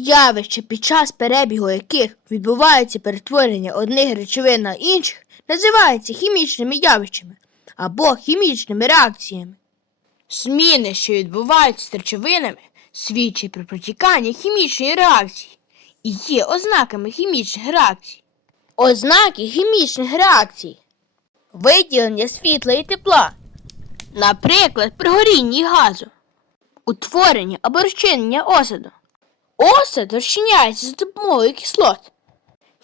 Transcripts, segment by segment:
Явища, під час перебігу яких відбувається перетворення одних речовин на інших, називаються хімічними явищами або хімічними реакціями. Зміни, що відбуваються з речовинами, свідчать про протікання хімічної реакції і є ознаками хімічних реакцій. Ознаки хімічних реакцій. Виділення світла і тепла. Наприклад, при горінні газу. Утворення або розчинення осаду. Осад розчиняється за допомогою кислот.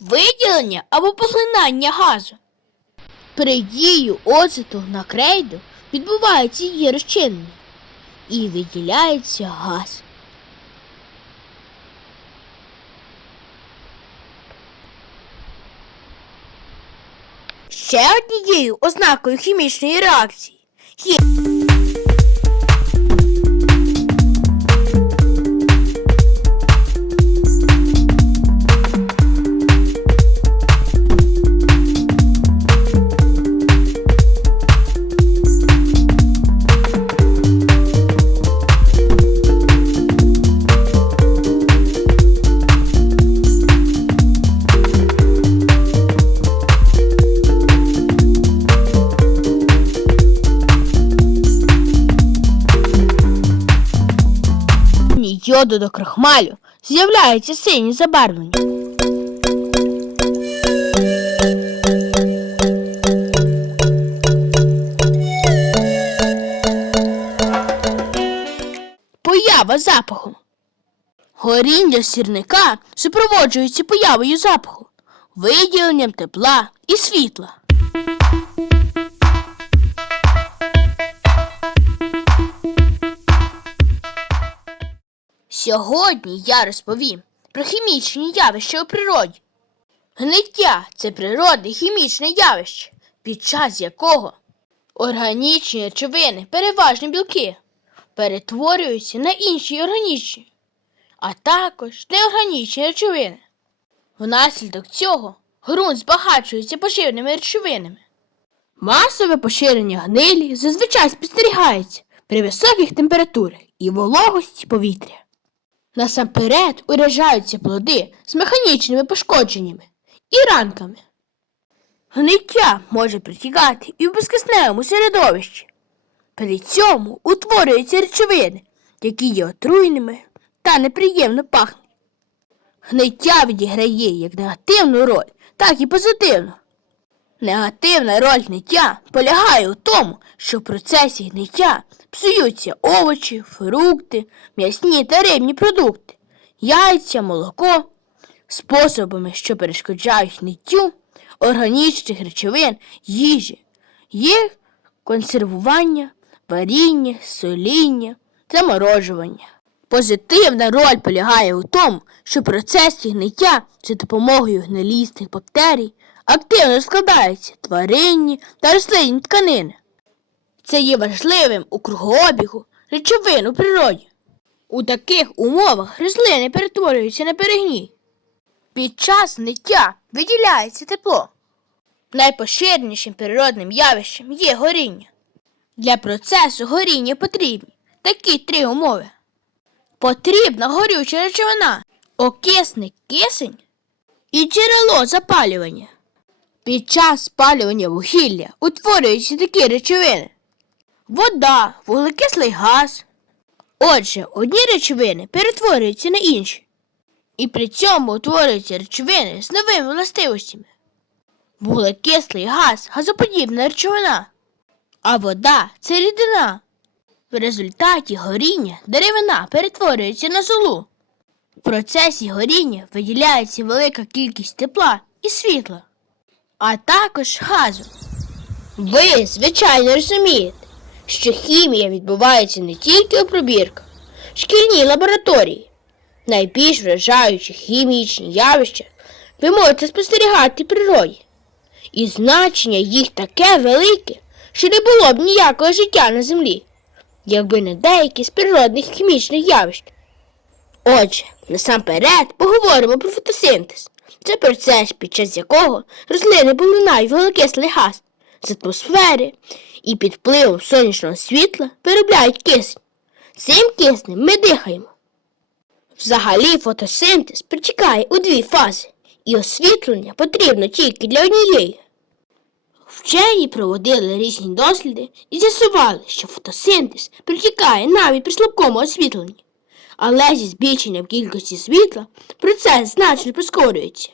Виділення або поглинання газу. При дії оцету на крейду відбувається її розчинення і виділяється газ. Ще однією ознакою хімічної реакції є йоду до крохмалю з'являються сині забарвлення. Поява запаху. Горіння сірника супроводжується появою запаху, виділенням тепла і світла. Сьогодні я розповім про хімічні явища у природі. Гниття це природне хімічне явище, під час якого органічні речовини, переважно білки, перетворюються на інші органічні, а також неорганічні речовини. Внаслідок цього ґрунт збагачується поживними речовинами. Масове поширення гнилі зазвичай спостерігається при високих температурах і вологості повітря. Насамперед уражаються плоди з механічними пошкодженнями і ранками. Гниття може протікати і в безкисневому середовищі. При цьому утворюються речовини, які є отруйними та неприємно пахнуть. Гниття відіграє як негативну роль, так і позитивну. Негативна роль гниття полягає у тому, що в процесі гниття псуються овочі, фрукти, м'ясні та рибні продукти, яйця, молоко, способами, що перешкоджають гниттю органічних речовин їжі, є консервування, варіння, соління, заморожування. Позитивна роль полягає у тому, що процес гниття за допомогою гнилісних бактерій активно складаються тваринні та рослинні тканини. Це є важливим у кругообігу речовин у природі. У таких умовах рослини перетворюються на перегній. Під час ниття виділяється тепло. Найпоширенішим природним явищем є горіння. Для процесу горіння потрібні такі три умови. Потрібна горюча речовина, окисник кисень і джерело запалювання. Під час спалювання вугілля утворюються такі речовини: вода, вуглекислий газ. Отже, одні речовини перетворюються на інші. І при цьому утворюються речовини з новими властивостями. Вуглекислий газ газоподібна речовина, а вода це рідина. В результаті горіння деревина перетворюється на золу. В процесі горіння виділяється велика кількість тепла і світла, а також газу. Ви, звичайно, розумієте, що хімія відбувається не тільки у пробірках, шкільній лабораторії. Найбільш вражаючі хімічні явища ви можете спостерігати в природі. І значення їх таке велике, що не було б ніякого життя на землі, якби не деякі з природних хімічних явищ. Отже, насамперед поговоримо про фотосинтез. Це процес, під час якого рослини полинають вуглекислий газ з атмосфери і під впливом сонячного світла виробляють кисень. Цим киснем ми дихаємо. Взагалі фотосинтез протікає у дві фази, і освітлення потрібно тільки для однієї. Вчені проводили різні досліди і з'ясували, що фотосинтез протікає навіть при слабкому освітленні. Але зі збільшенням кількості світла процес значно прискорюється.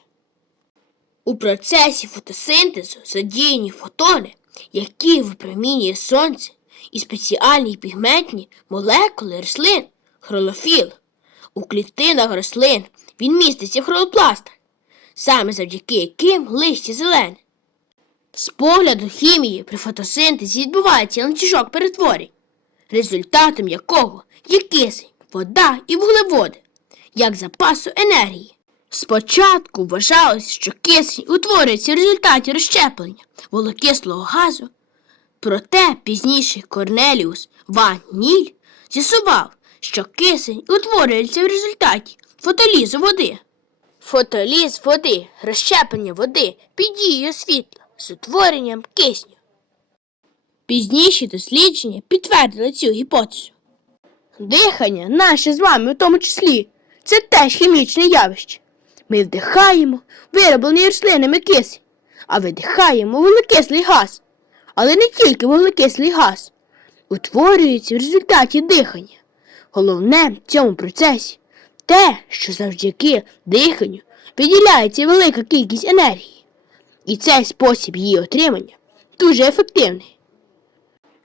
У процесі фотосинтезу задіяні фотони, які випромінює сонце, і спеціальні пігментні молекули рослин хролофіл. У клітинах рослин він міститься в хролопластах, саме завдяки яким листя зелене. З погляду хімії при фотосинтезі відбувається ланцюжок перетворень, результатом якого є кисень, вода і вуглеводи, як запасу енергії. Спочатку вважалось, що кисень утворюється в результаті розщеплення волокислого газу, проте пізніше Корнеліус Ван Ніль з'ясував, що кисень утворюється в результаті фотолізу води. Фотоліз води, розщеплення води під дією світла з утворенням кисню. Пізніші дослідження підтвердили цю гіпотезу. Дихання, наше з вами в тому числі, це теж хімічне явище. Ми вдихаємо вироблений рослинами кисень, а видихаємо вуглекислий газ. Але не тільки вуглекислий газ утворюється в результаті дихання. Головне в цьому процесі те, що завдяки диханню виділяється велика кількість енергії, і цей спосіб її отримання дуже ефективний.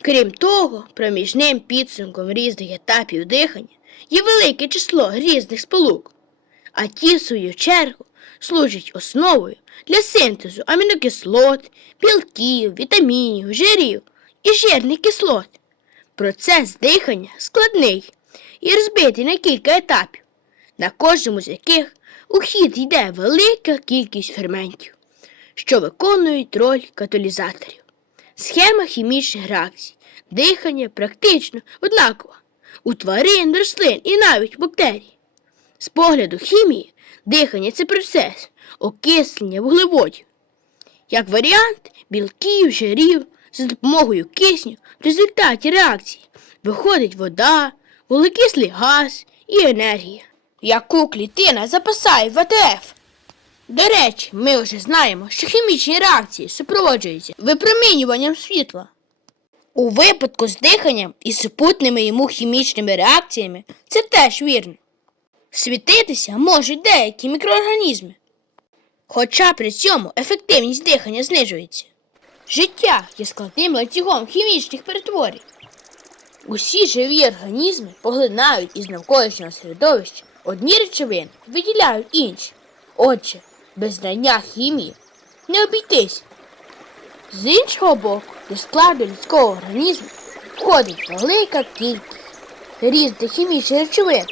Крім того, проміжним підсумком різних етапів дихання є велике число різних сполук, а ті, в свою чергу, служать основою для синтезу амінокислот, білків, вітамінів, жирів і жирних кислот. Процес дихання складний і розбитий на кілька етапів, на кожному з яких у хід йде велика кількість ферментів, що виконують роль каталізаторів. Схема хімічних реакцій, дихання практично однакова у тварин, рослин і навіть бактерій. З погляду хімії, дихання це процес окислення вуглеводів. Як варіант білків, жирів за допомогою кисню в результаті реакції виходить вода, вуглекислий газ і енергія, яку клітина запасає в АТФ. До речі, ми вже знаємо, що хімічні реакції супроводжуються випромінюванням світла. У випадку з диханням і супутними йому хімічними реакціями це теж вірно. Світитися можуть деякі мікроорганізми, хоча при цьому ефективність дихання знижується. Життя є складним ланцюгом хімічних перетворень. Усі живі організми поглинають із навколишнього середовища одні речовини, виділяють інші. Отже, без знання хімії не обійтись. З іншого боку, до складу людського організму входить велика кількість різних хімічних речовин.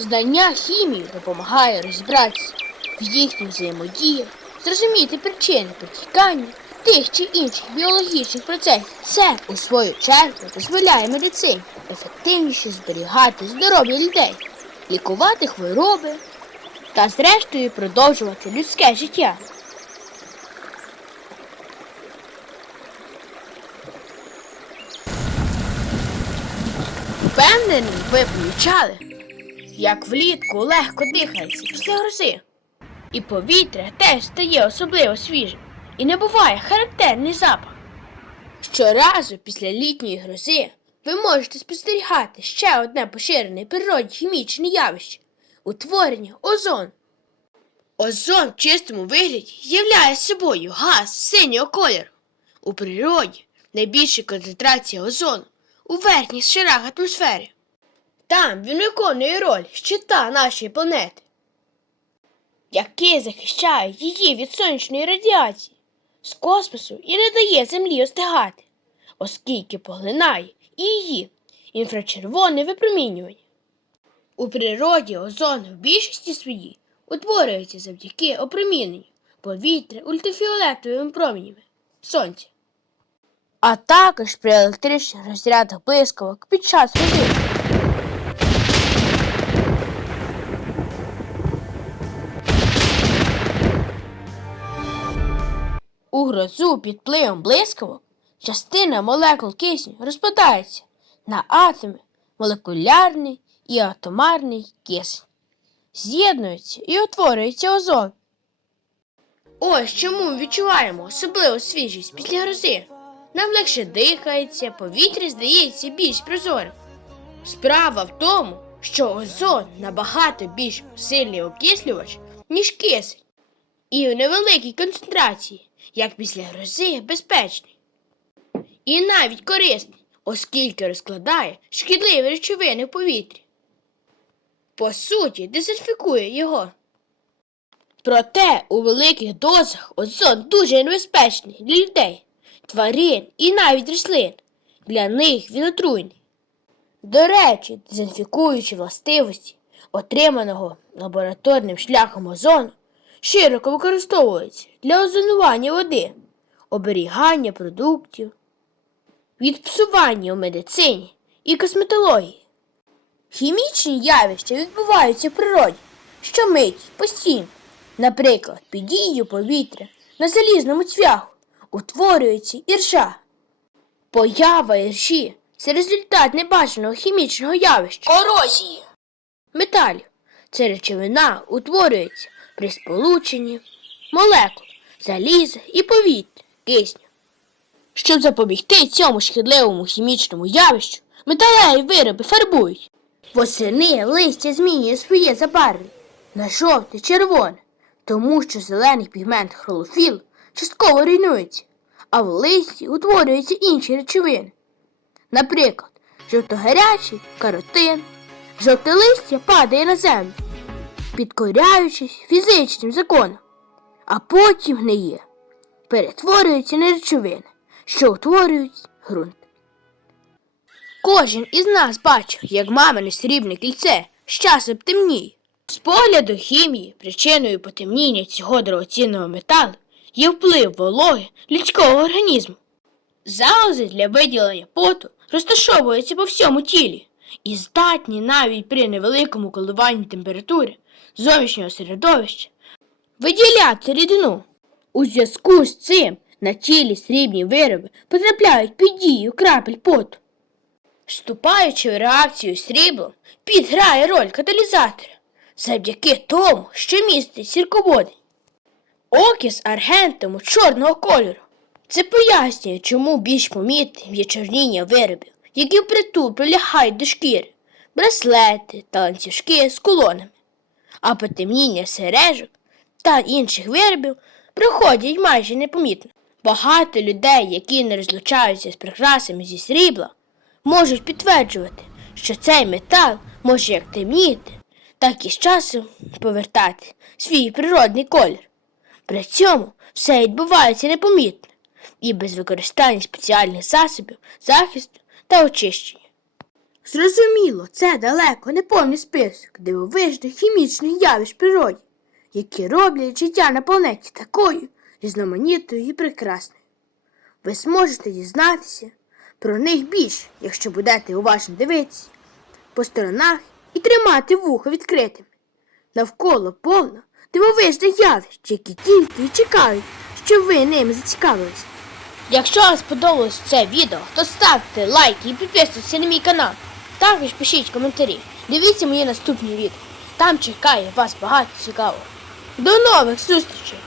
Знання хімії допомагає розібратися в їхній взаємодії, зрозуміти причини протікання тих чи інших біологічних процесів. Це, у свою чергу, дозволяє медицині ефективніше зберігати здоров'я людей, лікувати хвороби та, зрештою, продовжувати людське життя. Впевнений, ви помічали, як влітку легко дихається після грози. І повітря теж стає особливо свіжим, і не буває характерний запах. Щоразу після літньої грози ви можете спостерігати ще одне поширене в природі хімічне явище утворення озону. Озон в чистому вигляді являє собою газ синього кольору. У природі найбільша концентрація озону у верхніх шарах атмосфери. Там він виконує роль щита нашої планети, який захищає її від сонячної радіації з космосу і не дає землі остигати, оскільки поглинає і її інфрачервоне випромінювання. У природі озон в більшості своїй утворюється завдяки опроміненню повітря ультрафіолетовими променями сонця, а також при електричних розрядах блискавок під час грози. Грозу під впливом блискавок частина молекул кисню розпадається на атоми молекулярний і атомарний кисень. з'єднуються і утворюється озон. Ось чому ми відчуваємо особливу свіжість після грози. Нам легше дихається, повітря здається більш прозорим. Справа в тому, що озон набагато більш сильний окислювач, ніж кисень, і у невеликій концентрації, як після грози, безпечний. І навіть корисний, оскільки розкладає шкідливі речовини в повітрі. По суті, дезінфікує його. Проте у великих дозах озон дуже небезпечний для людей, тварин і навіть рослин. Для них він отруйний. До речі, дезінфікуючі властивості, отриманого лабораторним шляхом озону, широко використовуються для озонування води, оберігання продуктів, від псування у медицині і косметології. Хімічні явища відбуваються в природі щомиті, постійно. Наприклад, під дією повітря на залізному цвяху утворюється іржа. Поява іржі це результат небажаного хімічного явища. Корозії. Металів. Це речовина утворюється при сполученні молекул заліза і повітря, кисню. Щоб запобігти цьому шкідливому хімічному явищу, металеві вироби фарбують. Восени листя змінює своє забарвлення на жовте червоне, тому що зелений пігмент хлорофіл частково руйнується, а в листі утворюються інші речовини. Наприклад, жовтогарячий каротин, жовте листя падає на землю, підкоряючись фізичним законам, а потім гниє, перетворюється на речовини, що утворюють ґрунт. Кожен із нас бачив, як мамине срібне кільце з часом темніє. З погляду хімії, причиною потемніння цього дорогоцінного металу є вплив вологи людського організму. Залози для виділення поту розташовуються по всьому тілі і здатні навіть при невеликому коливанні температури зовнішнього середовища виділяти рідину. У зв'язку з цим на тілі срібні вироби потрапляють під дію крапель поту. Вступаючи в реакцію сріблом, під грає роль каталізатора завдяки тому, що містить сірководень. Окіс аргентуму чорного кольору. Це пояснює, чому більш помітним є виробів, які впритул прилягають до шкіри, браслети та ланцюжки з колонами, а потемніння сережок та інших виробів проходять майже непомітно. Багато людей, які не розлучаються з прикрасами зі срібла, можуть підтверджувати, що цей метал може як темніти, так і з часом повертати свій природний колір. При цьому все відбувається непомітно і без використання спеціальних засобів захисту та очищення. Зрозуміло, це далеко не повний список дивовижних хімічних явищ природі, які роблять життя на планеті такою різноманітною і прекрасною. Ви зможете дізнатися про них більше, якщо будете уважно дивитися по сторонах і тримати вухо відкритими. Навколо повно дивовижних явищ, які тільки і чекають, щоб ви ними зацікавилися. Якщо вам сподобалось це відео, то ставте лайки і підписуйтесь на мій канал. Також пишіть коментарі. Дивіться мої наступні відео. Там чекає вас багато цікавого. До нових зустрічей!